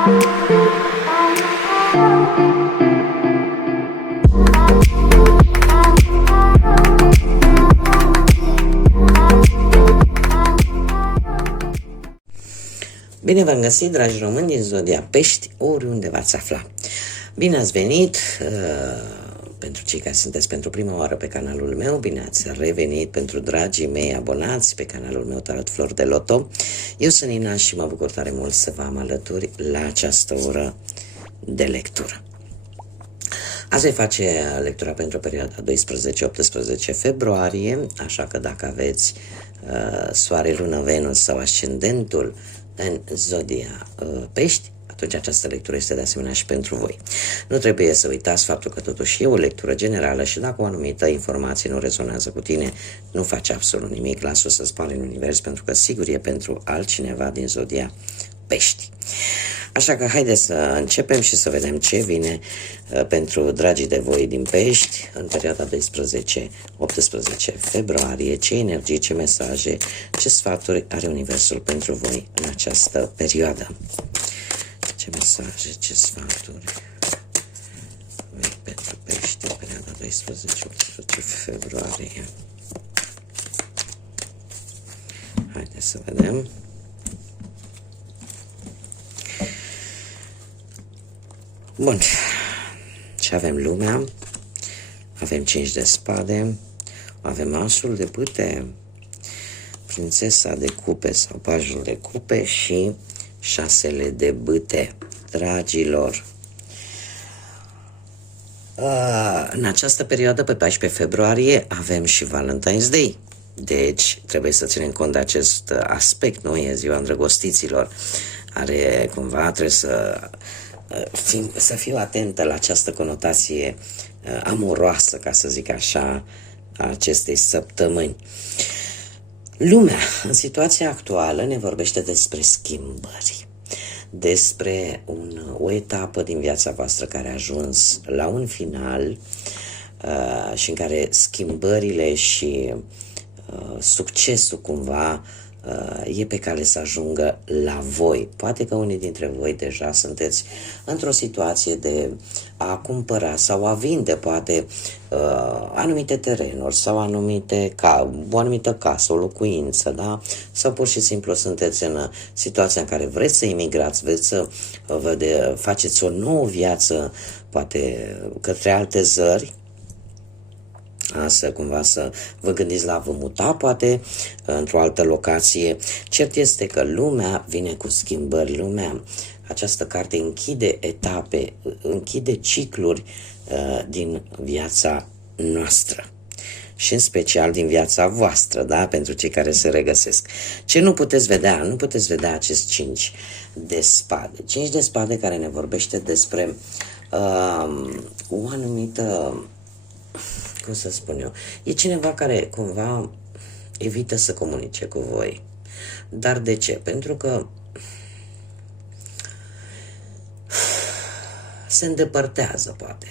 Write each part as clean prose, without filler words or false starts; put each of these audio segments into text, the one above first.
Bine v-am găsit, dragi români din Zodia Pești, oriunde v-ați afla. Bine ați venit, pentru cei care sunteți pentru prima oară pe canalul meu, bine ați revenit pentru dragii mei abonați pe canalul meu Tarot Flori de Loto. Eu sunt Nina și mă bucur tare mult să vă am alături la această oră de lectură. Azi voi face lectura pentru perioada 12-18 februarie, așa că dacă aveți Soare, Lună, Venus sau Ascendentul în Zodia Pești, atunci această lectură este de asemenea și pentru voi. Nu trebuie să uitați faptul că totuși e o lectură generală și dacă o anumită informație nu rezonează cu tine, nu faci absolut nimic, lasă-o să zboare în univers, pentru că sigur e pentru altcineva din Zodia Pești. Așa că haideți să începem și să vedem ce vine pentru dragii de voi din Pești în perioada 12-18 februarie, ce energii, ce mesaje, ce sfaturi are Universul pentru voi în această perioadă. Ce mesaje, ce sfaturi pentru Pești în perioada 12-18 februarie. Haideți să vedem. Bun, și avem lumea, avem 5 de spade, avem asul de bâte, prințesa de cupe sau pajul de cupe și 6 de bâte. Dragilor, în această perioadă, pe 14 februarie, avem și Valentine's Day. Deci, trebuie să ținem cont de acest aspect, nu? E ziua îndrăgostiților. Trebuie să fiu atentă la această conotație amoroasă, ca să zic așa, a acestei săptămâni. Lumea, în situația actuală, ne vorbește despre schimbări, despre o etapă din viața voastră care a ajuns la un final și în care schimbările și succesul cumva e pe cale să ajungă la voi. Poate că unii dintre voi deja sunteți într-o situație de a cumpăra sau a vinde poate anumite terenuri sau o anumită casă, o locuință, da? Sau pur și simplu sunteți în situația în care vreți să imigrați, vreți să faceți o nouă viață, poate către alte țări, să vă gândiți la a vă muta, poate, într-o altă locație. Cert este că lumea vine cu schimbări, lumea, această carte închide etape, închide cicluri din viața noastră și în special din viața voastră, da? Pentru cei care se regăsesc. Ce nu puteți vedea? Nu puteți vedea acest 5 de spade. 5 de spade care ne vorbește despre o anumită, cum să spun eu, e cineva care cumva evită să comunice cu voi. Dar de ce? Pentru că se îndepărtează, poate.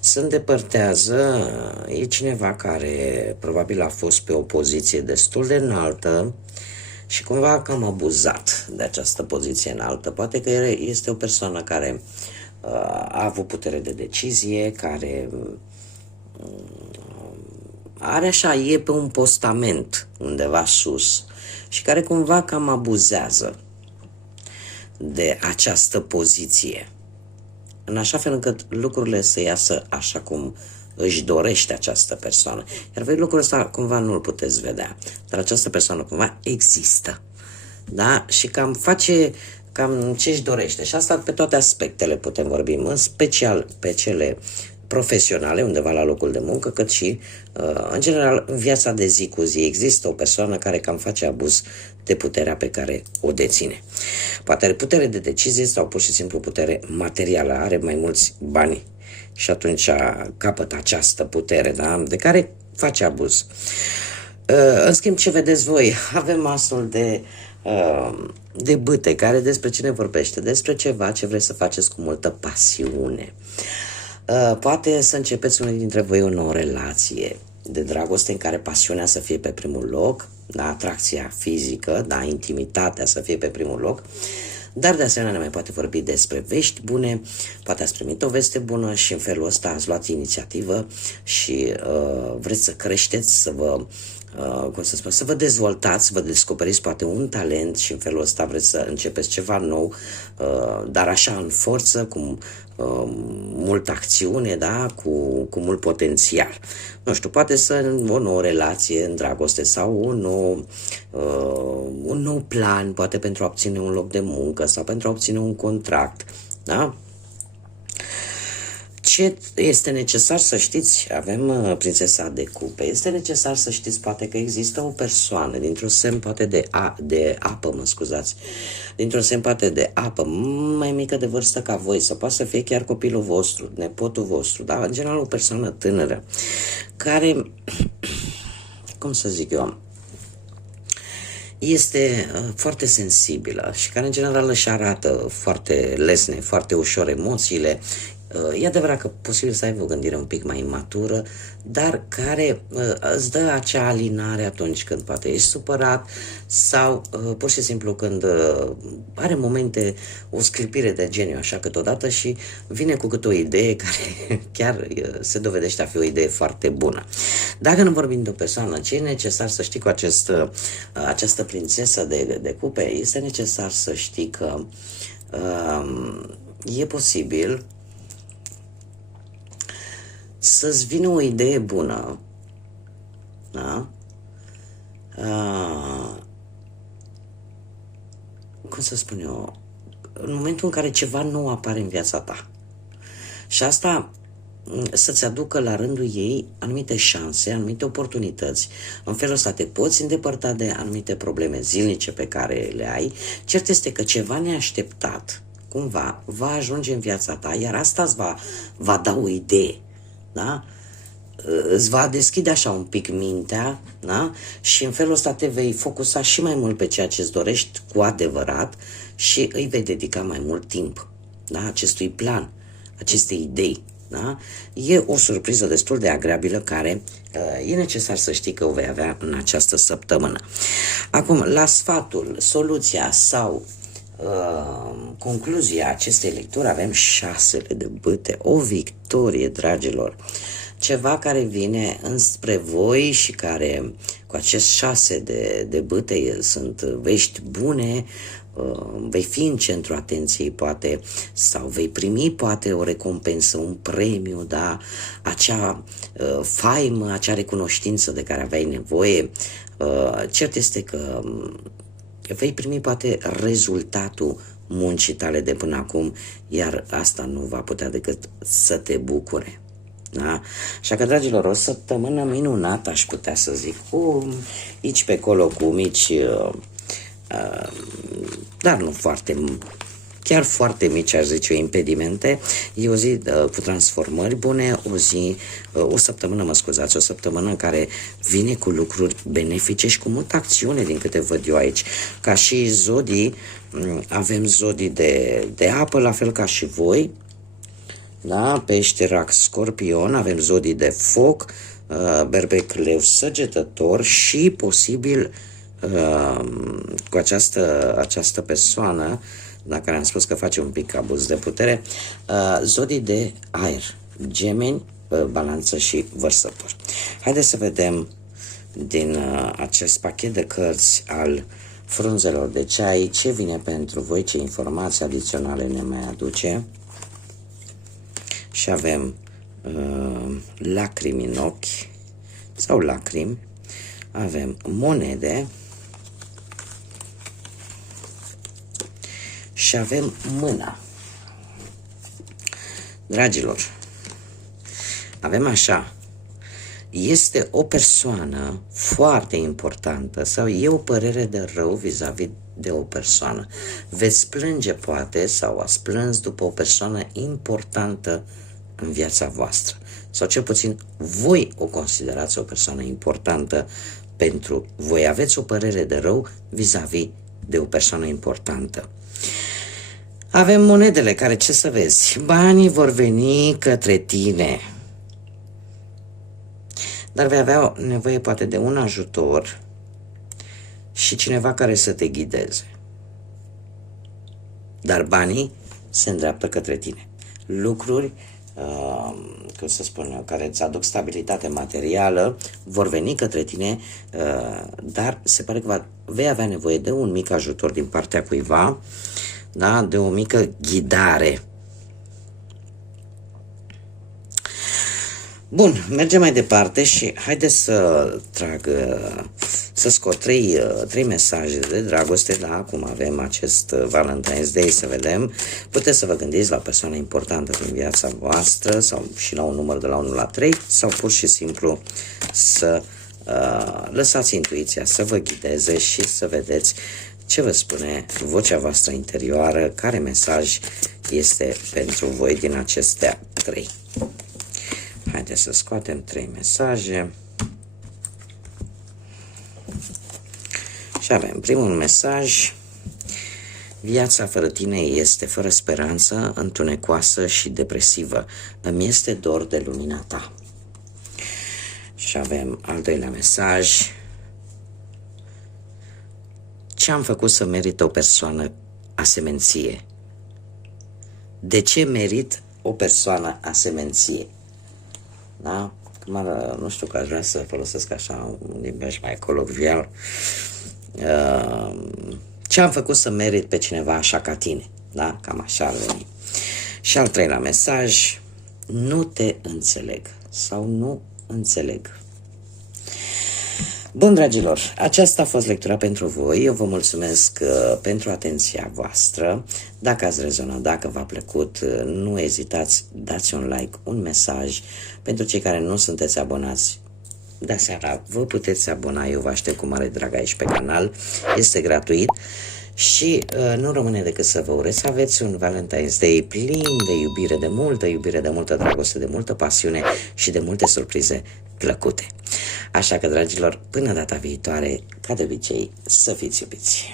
Se îndepărtează, e cineva care probabil a fost pe o poziție destul de înaltă și cumva a cam abuzat de această poziție înaltă. Poate că este o persoană care a avut putere de decizie, care are așa, e pe un postament undeva sus și care cumva cam abuzează de această poziție, în așa fel încât lucrurile să iasă așa cum își dorește această persoană. Iar voi lucrul ăsta cumva nu-l puteți vedea, dar această persoană cumva există, da? Și cam face cam ce își dorește. Și asta pe toate aspectele putem vorbi, în special pe cele profesionale, undeva la locul de muncă, cât și, în general, în viața de zi cu zi. Există o persoană care cam face abuz de puterea pe care o deține. Poate are putere de decizie sau pur și simplu putere materială, are mai mulți bani și atunci capătă această putere, da? De care face abuz. În schimb, ce vedeți voi? Avem asul de bâte, care despre cine vorbește? Despre ceva ce vreți să faceți cu multă pasiune. Poate să începeți unul dintre voi o nouă relație de dragoste în care pasiunea să fie pe primul loc, da, atracția fizică, da, intimitatea să fie pe primul loc, dar de asemenea ne mai poate vorbi despre vești bune, poate ați primit o veste bună și în felul ăsta ați luat inițiativă și vreți să creșteți, să vă cum să spun, să vă dezvoltați, să vă descoperiți poate un talent și în felul ăsta vreți să începeți ceva nou, dar așa în forță, cu multă acțiune, da? cu mult potențial. Nu știu, poate să o nouă relație în dragoste sau un nou plan, poate pentru a obține un loc de muncă sau pentru a obține un contract, da? Ce este necesar să știți? Avem prințesa de cupe. Este necesar să știți poate că există o persoană dintr-un semn poate de apă, mă scuzați, dintr-un semn poate de apă, mai mică de vârstă ca voi, sau poate să fie chiar copilul vostru, nepotul vostru, da? În general o persoană tânără, care, cum să zic eu, este foarte sensibilă și care în general își arată foarte lesne, foarte ușor emoțiile. E adevărat că posibil să aibă o gândire un pic mai imatură, dar care îți dă acea alinare atunci când poate ești supărat sau pur și simplu când are momente, o sclipire de geniu așa câteodată și vine cu câte o idee care chiar se dovedește a fi o idee foarte bună. Dacă nu vorbim de o persoană, ce e necesar să știi cu această prințesă de cupe? Este necesar să știi că e posibil să-ți vină o idee bună, da? Cum să spun eu? În momentul în care ceva nou apare în viața ta. Și asta să-ți aducă la rândul ei anumite șanse, anumite oportunități. În felul ăsta te poți îndepărta de anumite probleme zilnice pe care le ai. Cert este că ceva neașteptat, cumva, va ajunge în viața ta, iar asta îți va da o idee. Da? Îți va deschide așa un pic mintea, da? Și în felul ăsta te vei focusa și mai mult pe ceea ce îți dorești cu adevărat și îi vei dedica mai mult timp, da? Acestui plan, acestei idei. Da? E o surpriză destul de agreabilă care e necesar să știi că o vei avea în această săptămână. Acum, la sfatul, soluția sau concluzia acestei lecturi avem 6 de bâte, o victorie, dragilor, ceva care vine înspre voi și care cu acest 6 de bâte sunt vești bune, vei fi în centru atenției poate sau vei primi poate o recompensă, un premiu, da? Acea faimă, acea recunoștință de care aveai nevoie. Cert este că vei primi poate rezultatul muncii tale de până acum, iar asta nu va putea decât să te bucure. Da? Așa că, dragilor, o săptămână minunată, aș putea să zic, cu aici pe acolo, cu mici, dar nu foarte, chiar foarte mici, aș zice, impedimente. E o zi cu transformări bune, o săptămână, mă scuzați, o săptămână în care vine cu lucruri benefice și cu multă acțiune, din câte văd eu aici. Ca și zodii, avem zodii de apă, la fel ca și voi, da? Pește, rac, scorpion, avem zodii de foc, berbec, leu, săgetător și posibil cu această persoană, la care am spus că face un pic abuz de putere, zodii de aer, gemeni, balanță și vărsător. Haideți să vedem din acest pachet de cărți al frunzelor de ceai ce vine pentru voi, ce informații adiționale ne mai aduce. Și avem lacrimi în ochi sau lacrimi, avem monede și avem mâna. Dragilor, avem așa, este o persoană foarte importantă sau e o părere de rău vis-a-vis de o persoană. Veți plânge poate sau ați plâns după o persoană importantă în viața voastră. Sau cel puțin voi o considerați o persoană importantă pentru voi. Aveți o părere de rău vis-a-vis de o persoană importantă. Avem monedele care, ce să vezi, banii vor veni către tine. Dar vei avea nevoie poate de un ajutor și cineva care să te ghideze. dar banii se îndreaptă către tine. Lucruri, cum să spun eu, care îți aduc stabilitate materială, vor veni către tine, dar se pare că vei avea nevoie de un mic ajutor din partea cuiva, da? De o mică ghidare. Bun, mergem mai departe și haideți să scot trei mesaje de dragoste, da, cum avem acest Valentine's Day, să vedem. Puteți să vă gândiți la o persoană importantă din viața voastră sau și la un număr de la 1 la 3 sau pur și simplu să lăsați intuiția să vă ghideze și să vedeți ce vă spune vocea voastră interioară, care mesaj este pentru voi din acestea 3. Haideți să scoatem 3 mesaje. Și avem primul mesaj. Viața fără tine este fără speranță, întunecoasă și depresivă. Îmi este dor de lumina ta. Și avem al doilea mesaj. Ce am făcut să merit o persoană asemenție? De ce merit o persoană asemenție? Da? Nu știu că aș vrea să folosesc așa un limbaj mai colocvial. Ce am făcut să merit pe cineva așa ca tine? Da? Cam așa ar veni. Și al treilea mesaj. Nu te înțeleg sau nu înțeleg. Bun, dragilor, aceasta a fost lectura pentru voi. Eu vă mulțumesc pentru atenția voastră. Dacă ați rezonat, dacă v-a plăcut, nu ezitați, dați un like, un mesaj. Pentru cei care nu sunteți abonați, de seara vă puteți abona, eu vă aștept cu mare drag aici pe canal, este gratuit. Și nu rămâne decât să vă urez să aveți un Valentine's Day plin de iubire, de multă dragoste, de multă pasiune și de multe surprize plăcute. Așa că, dragilor, până data viitoare, ca de obicei, să fiți iubiți!